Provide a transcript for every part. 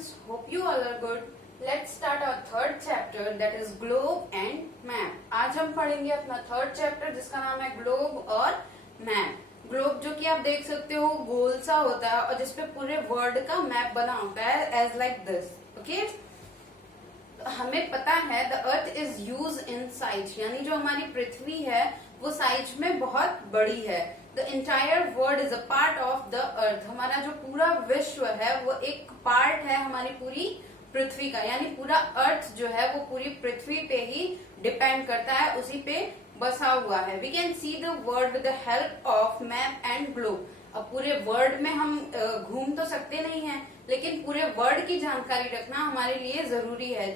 students, hope you all are good. Let's start our third chapter, that is globe and map. आज हम पढ़ेंगे अपना third chapter जिसका नाम है ग्लोब और मैप। ग्लोब जो कि आप देख सकते हो गोल सा होता है और जिसपे पूरे वर्ल्ड का मैप बना होता है एज लाइक दिस। ओके, हमें पता है the earth is use in size, यानी जो हमारी पृथ्वी है वो साइज में बहुत बड़ी है। The entire world is a part of the earth, हमारा जो पूरा विश्व है वो एक पार्ट है हमारी पूरी पृथ्वी का, यानी पूरा अर्थ जो है वो पूरी पृथ्वी पे ही डिपेंड करता है, उसी पे बसा हुआ है। We can see the world with the help of map and globe. अब पूरे वर्ल्ड में हम घूम तो सकते नहीं हैं, लेकिन पूरे वर्ल्ड की जानकारी रखना हमारे लिए जरूरी है,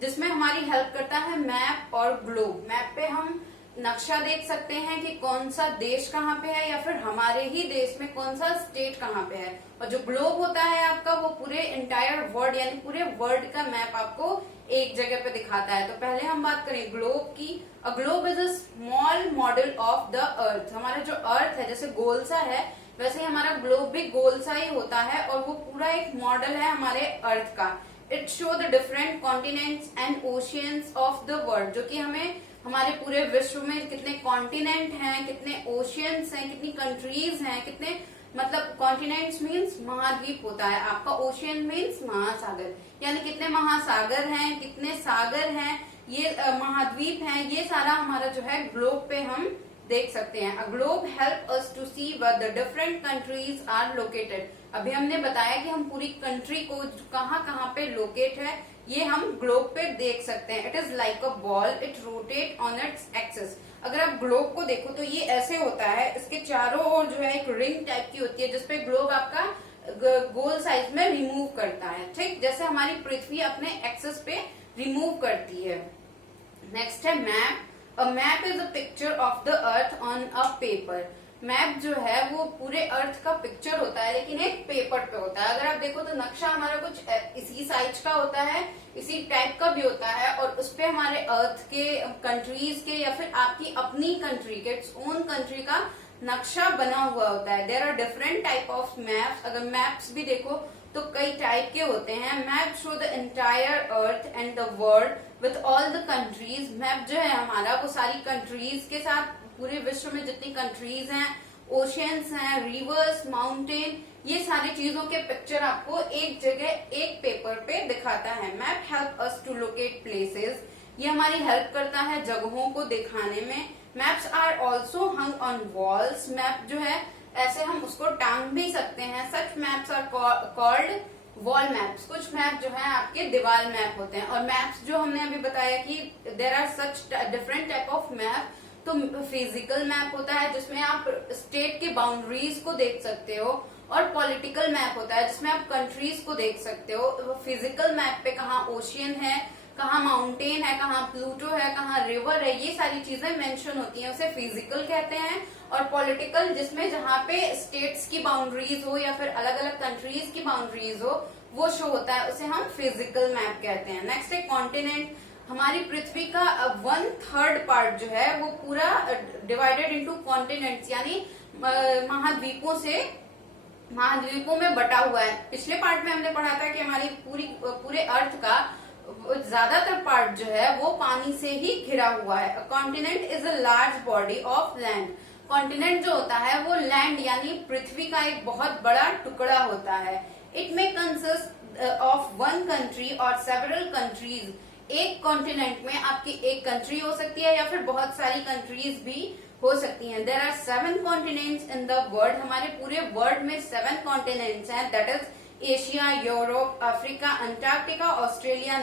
जिसमें हमारी हेल्प करता है मैप और ग्लोब। मैप पे हम नक्शा देख सकते हैं कि कौन सा देश कहाँ पे है या फिर हमारे ही देश में कौन सा स्टेट कहाँ पे है। और जो ग्लोब होता है आपका वो पूरे इंटायर वर्ल्ड यानी पूरे वर्ल्ड का मैप आपको एक जगह पे दिखाता है। तो पहले हम बात करें ग्लोब की। A globe is a small model of the earth. हमारा जो अर्थ है जैसे गोल सा है वैसे ही हमारा ग्लोब भी गोल सा ही होता है और वो पूरा एक मॉडल है हमारे अर्थ का। It show the different continents and oceans of the world, जो कि हमें हमारे पूरे विश्व में कितने कॉन्टिनेंट हैं, कितने ओशियंस हैं, कितनी कंट्रीज हैं, कितने मतलब कॉन्टिनेंट्स मीन्स महाद्वीप होता है आपका, ओशियन मीन्स महासागर, यानी कितने महासागर हैं, कितने सागर हैं, ये महाद्वीप हैं, ये सारा हमारा जो है ग्लोब पे हम देख सकते हैं। A globe help us to see where the different countries are located. अभी हमने बताया कि हम पूरी कंट्री को कहाँ कहाँ पे लोकेट है ये हम ग्लोब पे देख सकते हैं। It is like a ball, it rotate on its axis. अगर आप ग्लोब को देखो तो ये ऐसे होता है, इसके चारों ओर जो है एक रिंग टाइप की होती है जिसपे ग्लोब आपका गोल साइज में रिमूव करता है, ठीक जैसे हमारी पृथ्वी अपने एक्सिस पे रिमूव करती है। नेक्स्ट है map. A map is a picture of the earth on a paper. Map जो है वो पूरे अर्थ का पिक्चर होता है लेकिन एक पेपर पे होता है। अगर आप देखो तो नक्शा हमारा कुछ इसी साइज का होता है, इसी टाइप का भी होता है और उसपे हमारे अर्थ के, कंट्रीज के या फिर आपकी अपनी कंट्री के, इट्स ओन कंट्री का नक्शा बना हुआ होता है। There are different type of maps. अगर मैप्स भी देखो तो कई टाइप के होते हैं। Map show the entire earth and the world with all the countries. Map जो है हमारा वो सारी कंट्रीज के साथ, पूरे विश्व में जितनी कंट्रीज हैं, ओशियंस हैं, रिवर्स, माउंटेन, ये सारी चीजों के पिक्चर आपको एक जगह एक पेपर पे दिखाता है। Map help us to locate places. ये हमारी हेल्प करता है जगहों को दिखाने में। Maps are also hung on walls. Map जो है ऐसे हम उसको टांग भी सकते हैं। Such maps are called wall maps. कुछ मैप जो है आपके दीवार मैप होते हैं। और मैप्स जो हमने अभी बताया कि there are such different type of map. तो फिजिकल मैप होता है जिसमें आप स्टेट के बाउंड्रीज को देख सकते हो, और पॉलिटिकल मैप होता है जिसमें आप कंट्रीज को देख सकते हो। फिजिकल मैप पे कहाँ ओशियन है, कहाँ माउंटेन है, कहाँ प्लूटो है, कहाँ रिवर है, ये सारी चीजें मेंशन होती हैं, उसे फिजिकल कहते हैं। और पॉलिटिकल जिसमें जहाँ पे स्टेट्स की बाउंड्रीज हो या फिर अलग अलग कंट्रीज की बाउंड्रीज हो वो शो होता है, उसे हम फिजिकल मैप कहते हैं। नेक्स्ट है कॉन्टिनेंट। हमारी पृथ्वी का 1/3 पार्ट जो है वो पूरा डिवाइडेड इनटू कॉन्टिनेंट्स यानी महाद्वीपों में बटा हुआ है। पिछले पार्ट में हमने पढ़ा था कि हमारी पूरे अर्थ का ज्यादातर पार्ट जो है वो पानी से ही घिरा हुआ है। Continent is a large body of land. Continent जो होता है वो लैंड यानी पृथ्वी का एक बहुत बड़ा टुकड़ा होता है। इट में कंसिस्ट ऑफ वन कंट्री और सेवरल कंट्रीज। एक कॉन्टिनेंट में आपकी एक कंट्री हो सकती है या फिर बहुत सारी कंट्रीज भी हो सकती हैं। There are 7 continents in the world. हमारे पूरे वर्ल्ड में 7 कॉन्टिनेंट्स हैं, that is Asia, Europe, Africa, Antarctica, Australia,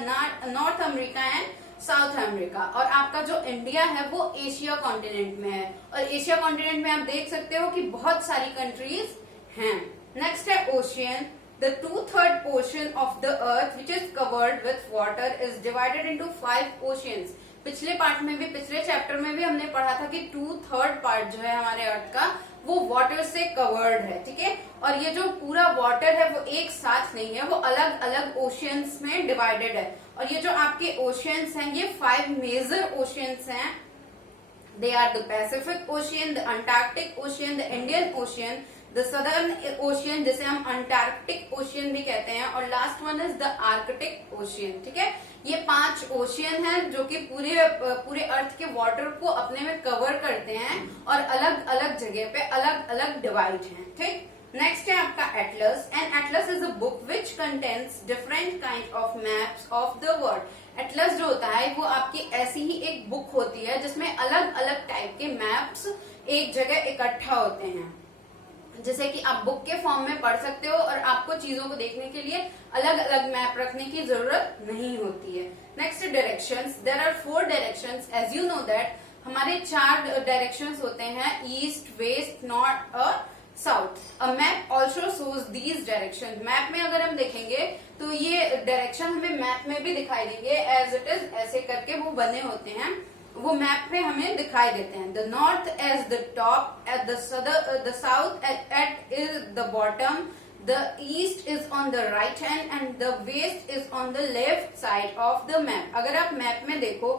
North America and South America. और आपका जो इंडिया है वो एशिया कॉन्टिनेंट में है, और एशिया कॉन्टिनेंट में आप देख सकते हो कि बहुत सारी कंट्रीज हैं। नेक्स्ट है ocean. The 2/3 portion of the earth which is covered with water is divided into 5 oceans. पिछले पार्ट में भी, पिछले चैप्टर में भी हमने पढ़ा था कि 2/3 पार्ट जो है हमारे अर्थ का वो वाटर से कवर्ड है, ठीक है। और ये जो पूरा वाटर है वो एक साथ नहीं है, वो अलग अलग ओशियंस में डिवाइडेड है। और ये जो आपके ओशियंस हैं ये 5 मेजर ओशियंस हैं। They are the Pacific Ocean, the Antarctic Ocean, the Indian Ocean, the southern ocean जिसे हम अंटार्कटिक ओशियन भी कहते हैं, और last one is the Arctic ocean. ठीक है, ये 5 ओशियन हैं जो कि पूरे अर्थ के वाटर को अपने में कवर करते हैं और अलग अलग जगह पे अलग अलग डिवाइड हैं। ठीक, नेक्स्ट है आपका Atlas. And Atlas is a book which contains different kind of maps of the world. Atlas जो होता है वो आपकी ऐसी ही एक बुक होती है जिसमें अलग अलग टाइप के मैप्स एक जगह इकट्ठा होते हैं, जैसे कि आप बुक के फॉर्म में पढ़ सकते हो और आपको चीजों को देखने के लिए अलग अलग मैप रखने की जरूरत नहीं होती है। Next directions. There are 4 directions as you know that. हमारे 4 डायरेक्शंस होते हैं, ईस्ट, वेस्ट, नॉर्थ और south. A map also shows these direction. Map में अगर हम देखेंगे तो ये डायरेक्शन हमें मैप में भी दिखाई देंगे, एज इट इज ऐसे करके वो बने होते हैं, वो मैप पे हमें दिखाई देते हैं। The north as the top, at the south at is the bottom, the east is on the right hand and the west is on the left side of the map. अगर आप map में देखो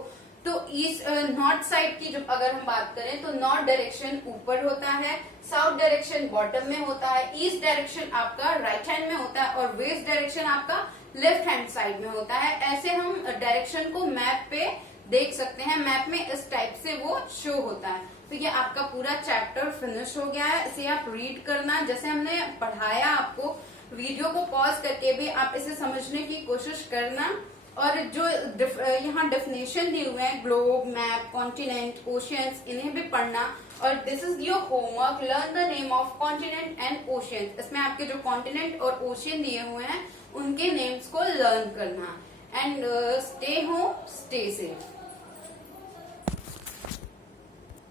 तो east north side की जब अगर हम बात करें तो नॉर्थ डायरेक्शन ऊपर होता है, साउथ डायरेक्शन बॉटम में होता है, ईस्ट डायरेक्शन आपका राइट हैंड में होता है और वेस्ट डायरेक्शन आपका लेफ्ट हैंड साइड में होता है। ऐसे हम डायरेक्शन को मैप पे देख सकते हैं, मैप में इस टाइप से वो शो होता है। तो ये आपका पूरा चैप्टर फिनिश हो गया है। इसे आप रीड करना, जैसे हमने पढ़ाया आपको, वीडियो को पॉज करके भी आप इसे समझने की कोशिश करना, और जो यहाँ डेफिनेशन दिए हुए हैं, ग्लोब, मैप, कॉन्टिनेंट, ओशियंस, इन्हें भी पढ़ना। और this is your homework, learn the name of continent and ocean. इसमें आपके जो कॉन्टिनेंट और ओशियन दिए हुए हैं उनके नेम्स को लर्न करना। And stay home, stay safe.